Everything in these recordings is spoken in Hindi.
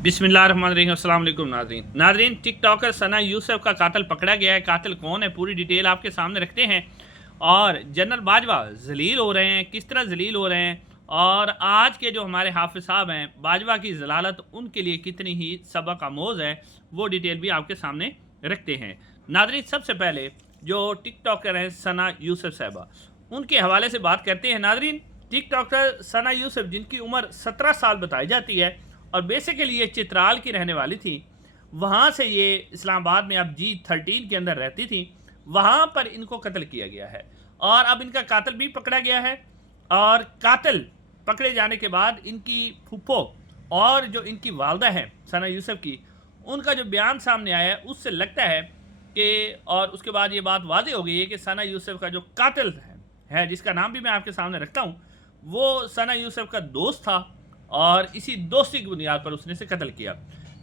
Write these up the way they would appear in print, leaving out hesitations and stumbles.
बिस्मिल्लाहिर्रहमानिर्रहीम। अस्सलाम वालेकुम नाज़रीन, टिकटॉकर सना यूसुफ का कातिल पकड़ा गया है। कातिल कौन है, पूरी डिटेल आपके सामने रखते हैं। और जनरल बाजवा जलील हो रहे हैं, किस तरह जलील हो रहे हैं, और आज के जो हमारे हाफिज साहब हैं, बाजवा की जलालत उनके लिए कितनी ही सबक आमोज़ है, वो डिटेल भी आपके सामने रखते हैं। नाज़रीन, सबसे पहले जो टिकटॉकर हैं सना यूसुफ साहबा, उनके हवाले से बात करते हैं। नाज़रीन, टिकटॉकर सना यूसुफ, जिनकी उम्र 17 साल बताई जाती है और बेसिकली ये चित्राल की रहने वाली थी, वहाँ से ये इस्लामाबाद में अब G13 के अंदर रहती थी, वहाँ पर इनको कत्ल किया गया है और अब इनका कातिल भी पकड़ा गया है। और कातिल पकड़े जाने के बाद इनकी फूफो और जो इनकी वालदा है सना यूसुफ की, उनका जो बयान सामने आया है उससे लगता है कि, और उसके बाद ये बात वाज़ेह हो गई है कि सना यूसुफ का जो कातिल है जिसका नाम भी मैं आपके सामने रखता हूँ, वो सना यूसुफ का दोस्त था और इसी दोस्ती की बुनियाद पर उसने इसे कत्ल किया।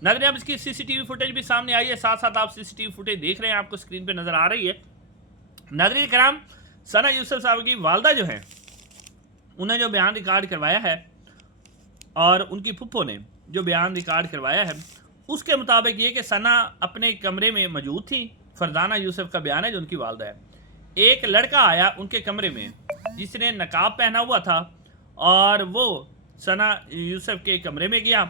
नाज़रीन, अब इसकी सीसीटीवी फुटेज भी सामने आई है, साथ साथ आप सीसीटीवी फुटेज देख रहे हैं, आपको स्क्रीन पे नज़र आ रही है। नाज़रीन कराम, सना यूसुफ साहब की वालदा जो है, उन्हें जो बयान रिकॉर्ड करवाया है और उनकी फुप्पो ने जो बयान रिकॉर्ड करवाया है, उसके मुताबिक ये कि सना अपने कमरे में मौजूद थी। फरजाना यूसुफ का बयान है जो उनकी वालदा है। एक लड़का आया उनके कमरे में जिसने नकाब पहना हुआ था और वो सना यूसुफ के कमरे में गया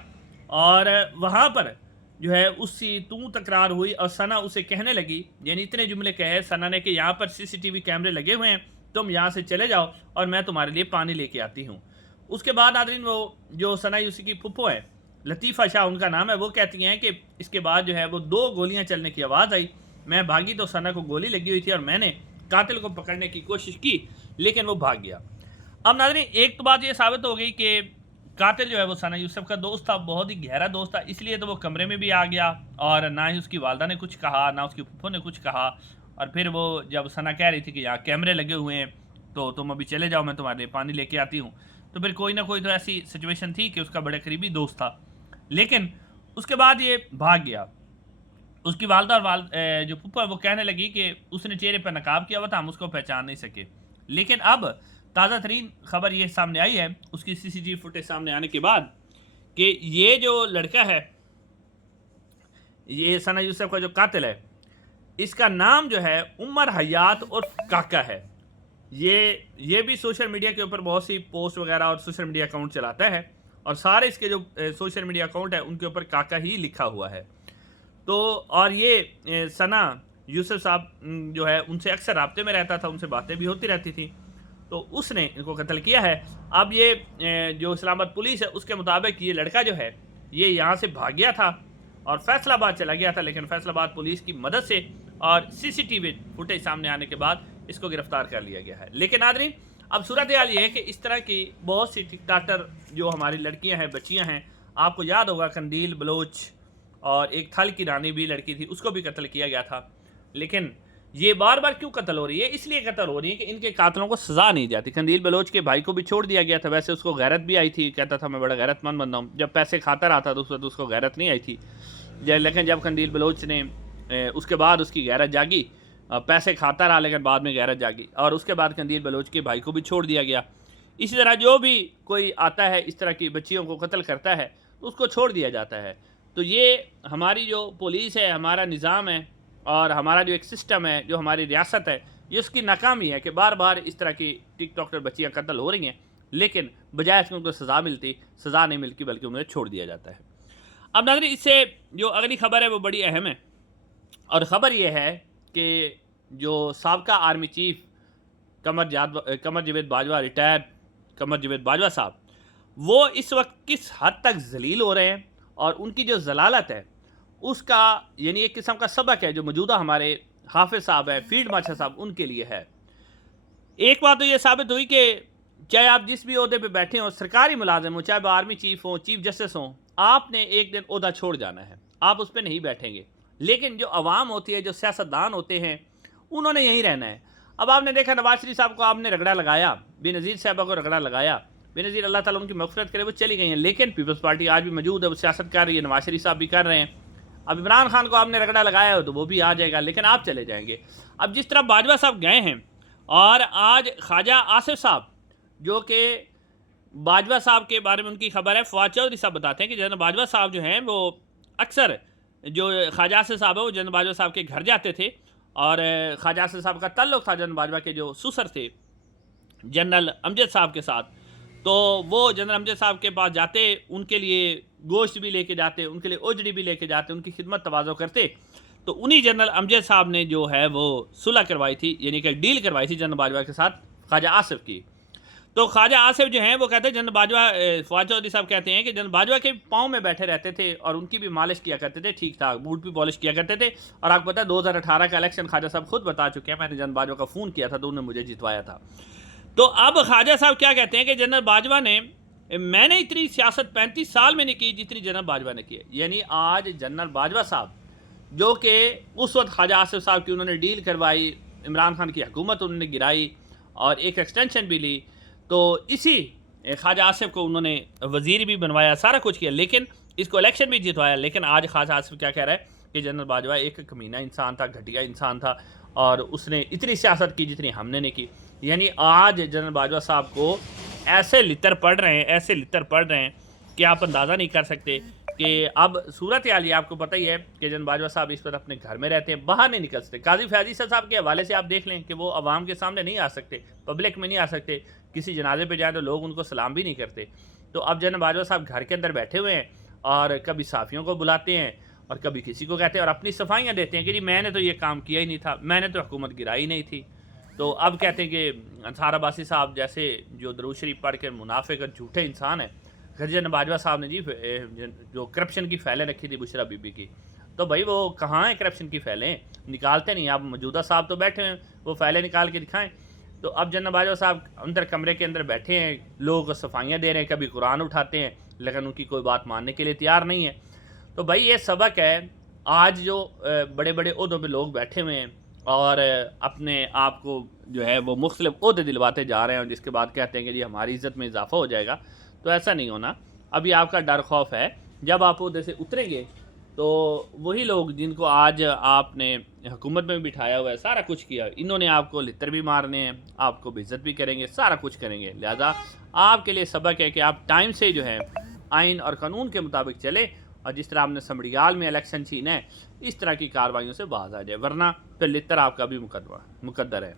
और वहाँ पर जो है उसकी तू तकरार हुई और सना उसे कहने लगी, यानी इतने जुमले कहे सना ने कि यहाँ पर सीसीटीवी कैमरे लगे हुए हैं, तुम यहाँ से चले जाओ और मैं तुम्हारे लिए पानी लेके आती हूँ। उसके बाद नाज़रीन, वो जो सना यूसुफ की फुप्पो है, लतीफ़ा शाह उनका नाम है, वो कहती हैं कि इसके बाद जो है वो 2 गोलियाँ चलने की आवाज़ आई, मैं भागी तो सना को गोली लगी हुई थी और मैंने कातिल को पकड़ने की कोशिश की लेकिन वो भाग गया। अब नाज़रीन, एक तो बात ये साबित हो गई कि कातिल जो है वो सना यूसुफ का दोस्त था, बहुत ही गहरा दोस्त था, इसलिए तो वो कमरे में भी आ गया और ना ही उसकी वालदा ने कुछ कहा, ना उसकी फुफ्फो ने कुछ कहा। और फिर वो जब सना कह रही थी कि यहाँ कैमरे लगे हुए हैं तो तुम अभी चले जाओ, मैं तुम्हारे लिए पानी लेके आती हूँ, तो फिर कोई ना कोई तो ऐसी सिचुएशन थी कि उसका बड़े करीबी दोस्त था, लेकिन उसके बाद ये भाग गया। उसकी वालदा और जो फुप्पो है वो कहने लगी कि उसने चेहरे पर नकाब किया हुआ था, हम उसको पहचान नहीं सके। लेकिन अब ताज़ा तरीन खबर ये सामने आई है उसकी सीसीटीवी फुटेज सामने आने के बाद कि ये जो लड़का है, ये सना यूसुफ का जो कातिल है, इसका नाम जो है उमर हयात और काका है। ये भी सोशल मीडिया के ऊपर बहुत सी पोस्ट वगैरह और सोशल मीडिया अकाउंट चलाता है और सारे इसके जो सोशल मीडिया अकाउंट है उनके ऊपर काका ही लिखा हुआ है। तो और ये सना यूसुफ साहब जो है उनसे अक्सर राब्ते में रहता था, उनसे बातें भी होती रहती थी, तो उसने इनको कत्ल किया है। अब ये जो इस्लामाबाद पुलिस है उसके मुताबिक ये लड़का जो है ये यहाँ से भाग गया था और फैसलाबाद चला गया था, लेकिन फैसलाबाद पुलिस की मदद से और सीसीटीवी फुटेज सामने आने के बाद इसको गिरफ्तार कर लिया गया है। लेकिन नाज़रीन, अब सूरत हाल ये है कि इस तरह की बहुत सी टिकटॉकर जो हमारी लड़कियाँ हैं, बच्चियाँ हैं, आपको याद होगा कंदील बलोच और एक थल की रानी भी लड़की थी, उसको भी कत्ल किया गया था। लेकिन ये बार बार क्यों कत्ल हो रही है? इसलिए कत्ल हो रही है कि इनके कातलों को सज़ा नहीं जाती। कंदील बलोच के भाई को भी छोड़ दिया गया था, वैसे उसको गैरत भी आई थी, कहता था मैं बड़ा गैरतमंद बंदा हूँ, जब पैसे खाता रहा था तो उस वक्त उसको गैरत नहीं आई थी। लेकिन जब कंदील बलोच ने उसके बाद उसकी गैरत जागी, पैसे खाता रहा लेकिन बाद में गैरत जागी और उसके बाद कंदील बलोच के भाई को भी छोड़ दिया गया। इसी तरह जो भी कोई आता है इस तरह की बच्चियों को कत्ल करता है तो उसको छोड़ दिया जाता है। तो ये हमारी जो पुलिस है, हमारा निज़ाम है और हमारा जो एक सिस्टम है, जो हमारी रियासत है, ये उसकी नाकामी है कि बार बार इस तरह की टिकटॉकर बच्चियाँ कत्ल हो रही हैं, लेकिन बजाय इसमें उनको सज़ा नहीं मिलती बल्कि उन्हें छोड़ दिया जाता है। अब नाज़रीन, इससे जो अगली खबर है वो बड़ी अहम है और ख़बर यह है कि जो साबका army chief Qamar Javed Bajwa, retired Qamar Javed Bajwa साहब, वो इस वक्त किस हद तक जलील हो रहे हैं और उनकी जो जलालत है उसका यानी एक किस्म का सबक है जो मौजूदा हमारे हाफिज साहब है, फील्ड मार्शल साहब, उनके लिए है। एक बात तो ये साबित हुई कि चाहे आप जिस भी ओहदे पे बैठे हो, सरकारी मुलाजिम हो, चाहे वो आर्मी चीफ हो, चीफ जस्टिस हो, आपने एक दिन ओहदा छोड़ जाना है, आप उस पर नहीं बैठेंगे। लेकिन जो अवाम होती है, जो सियासतदान होते हैं, उन्होंने यहीं रहना है। अब आपने देखा नवाज शरीफ साहब को आपने रगड़ा लगाया, बेनज़ीर साहबा को रगड़ा लगाया, बेनज़ीर अल्लाह ताला उनकी मग़फ़िरत करे वो चली गई हैं, लेकिन पीपल्स पार्टी आज भी मौजूद है, वो सियासत कर रही है, नवाज शरीफ साहब भी कर रहे हैं। अब इमरान खान को आपने रगड़ा लगाया हो तो वो भी आ जाएगा, लेकिन आप चले जाएंगे। अब जिस तरह बाजवा साहब गए हैं और आज ख्वाजा आसिफ साहब जो कि बाजवा साहब के बारे में उनकी खबर है। फवाद चौधरी साहब बताते हैं कि जनरल बाजवा साहब जो हैं वो अक्सर जो ख्वाजा आसिफ साहब है वो जनरल बाजवा साहब के घर जाते थे, और ख्वाजा आसिफ साहब का ताल्लुक़ था जनरल बाजवा के जो ससुर थे जनरल अमजद साहब के साथ। तो वो जनरल अमजद साहब के पास जाते, उनके लिए गोश्त भी लेके जाते, उनके लिए उजड़ी भी लेके जाते, उनकी खिदमत तवाज़ो करते। तो उन्हीं जनरल अमजद साहब ने जो है वो सुलह करवाई थी, यानी कि डील करवाई थी जनरल बाजवा के साथ ख्वाजा आसिफ की। तो ख्वाजा आसिफ जो हैं वो कहते हैं जनरल बाजवा, फवाद चौधरी साहब कहते हैं कि जनरल बाजवा के पाँव में बैठे रहते थे और उनकी भी मालिश किया करते थे, ठीक ठाक बूट भी पॉलिश किया करते थे। और आपको पता है 2018 का इलेक्शन ख्वाजा साहब खुद बता चुके हैं, मैंने जनरल बाजवा का फ़ोन किया था तो उन्होंने मुझे जितवाया था। तो अब ख्वाजा साहब क्या कहते हैं कि जनरल बाजवा ने, मैंने इतनी सियासत 35 साल में नहीं की जितनी जनरल बाजवा ने की है। यानी आज जनरल बाजवा साहब जो कि उस वक्त ख्वाजा आसिफ साहब की उन्होंने डील करवाई, इमरान खान की हुकूमत उन्होंने गिराई और एक एक्सटेंशन भी ली, तो इसी ख्वाजा आसिफ को उन्होंने वज़ीर भी बनवाया, सारा कुछ किया, लेकिन इसको इलेक्शन भी जितवाया। लेकिन आज ख्वाजा आसिफ क्या कह रहा है कि जनरल बाजवा एक कमीना इंसान था, घटिया इंसान था, और उसने इतनी सियासत की जितनी हमने नहीं की। यानी आज जनरल बाजवा साहब को ऐसे लितर पड़ रहे हैं, ऐसे लितर पड़ रहे हैं कि आप अंदाज़ा नहीं कर सकते कि अब सूरत हाल ये आपको पता ही है कि जनरल बाजवा साहब इस पर अपने घर में रहते हैं, बाहर नहीं निकल सकते। काजी फैज़ी साहब के हवाले से आप देख लें कि वो आवाम के सामने नहीं आ सकते, पब्लिक में नहीं आ सकते, किसी जनाजे पे जाए तो लोग उनको सलाम भी नहीं करते। तो अब जनरल बाजवा साहब घर के अंदर बैठे हुए हैं और कभी साफ़ियों को बुलाते हैं और कभी किसी को कहते हैं और अपनी सफाइयाँ देते हैं कि जी मैंने तो ये काम किया ही नहीं था, मैंने तो हुकूमत गिराई नहीं थी। तो अब कहते हैं कि अंसार अब्बासी साहब जैसे जो दरूद शरीफ पढ़ के मुनाफिक और झूठे इंसान है, जनरल बाजवा साहब ने जी जो करप्शन की फैलें रखी थी बुशरा बीबी की, तो भाई वो कहाँ है करप्शन की फैलें, निकालते नहीं। आप मौजूदा साहब तो बैठे हैं, वो फैलें निकाल के दिखाएं। तो अब जनरल बाजवा साहब अंदर कमरे के अंदर बैठे हैं, लोगों को सफाइयाँ दे रहे हैं, कभी कुरान उठाते हैं, लेकिन उनकी कोई बात मानने के लिए तैयार नहीं है। तो भाई ये सबक है, आज जो बड़े बड़े ओहदों पे लोग बैठे हुए हैं और अपने आप को जो है वो मुख्तलिफ ओहदे दिलवाते जा रहे हैं और जिसके बाद कहते हैं कि जी हमारी इज़्ज़त में इजाफा हो जाएगा, तो ऐसा नहीं होना। अभी आपका डर खौफ है, जब आप ओहदे से उतरेंगे तो वही लोग जिनको आज आपने हुकूमत में बिठाया हुआ है, सारा कुछ किया, इन्होंने आपको लितर भी मारने हैं, आपको बेइज्जत भी करेंगे, सारा कुछ करेंगे। लिहाजा आपके लिए सबक है कि आप टाइम से जो है आइन और कानून के मुताबिक चले, और जिस तरह आपने समड़ियाल में इलेक्शन छीना है इस तरह की कार्रवाइयों से बाज आ जाए, वरना फिर लितर आपका भी मुकद्दर है।